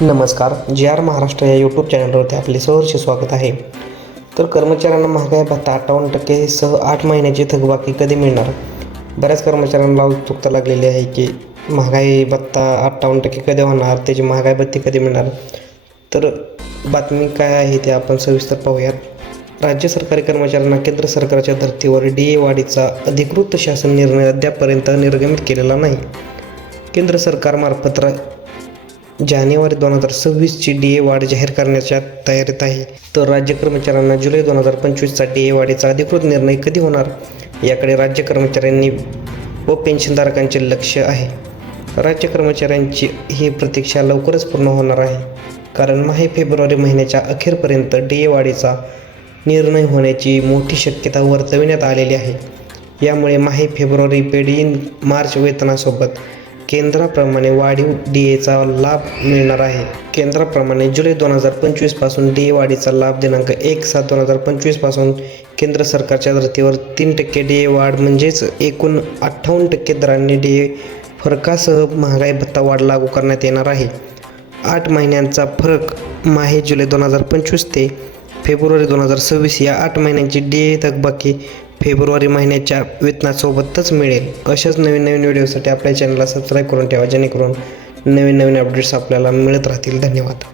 नमस्कार, JR महाराष्ट्र या YouTube चॅनलवरती आपले सहर्ष स्वागत आहे. तर कर्मचाऱ्यांना महागाई भत्ता 58% सह 8 महिन्याची थकबाकी कधी मिळणार? बऱ्याच कर्मचाऱ्यांना उत्सुकता लागलेली आहे की महागाई भत्ता 58% कधी होणार, त्याची महागाई भत्ती कधी मिळणार. तर बातमी काय आहे ते आपण सविस्तर पाहूयात. राज्य सरकारी कर्मचाऱ्यांना केंद्र सरकारच्या धर्तीवर DA वाढीचा अधिकृत शासन निर्णय अद्यापपर्यंत निर्गमित केलेला नाही. केंद्र सरकारमार्फत जानेवारी 2026ची DA वाढ जाहीर करण्याच्या तयारीत आहे. तर राज्य कर्मचाऱ्यांना जुलै 2025चा DA वाढीचा अधिकृत निर्णय कधी होणार याकडे राज्य कर्मचाऱ्यांनी व पेन्शनधारकांचे लक्ष आहे. राज्य कर्मचाऱ्यांची ही प्रतीक्षा लवकरच पूर्ण होणार आहे, कारण फेब्रुवारी महिन्याच्या अखेरपर्यंत DA वाढीचा निर्णय होण्याची मोठी शक्यता वर्तविण्यात आलेली आहे. यामुळे फेब्रुवारी पेड इन मार्च वेतनासोबत केंद्राप्रमाणे वाढीव DAचा लाभ मिळणार आहे. केंद्राप्रमाणे जुलै 2025 पासून DA वाढीचा लाभ दिनांक 1/7/2025 पासून केंद्र सरकारच्या धर्तीवर 3% DA वाढ म्हणजेच एकूण 58% दरांनी DA फरकासह महागाई भत्ता वाढ लागू करण्यात येणार आहे. 8 महिन्यांचा फरक जुलै 2025 ते फेब्रुवारी 2026 या 8 महिन्यांची DA थकबाकी फेब्रुवारी महिन्याच्या वेतनासोबतच मिळेल. अशाच नवीन व्हिडिओसाठी आपल्या चॅनलला सबस्क्राईब करून ठेवा, जेणेकरून नवीन अपडेट्स आपल्याला मिळत राहतील. धन्यवाद.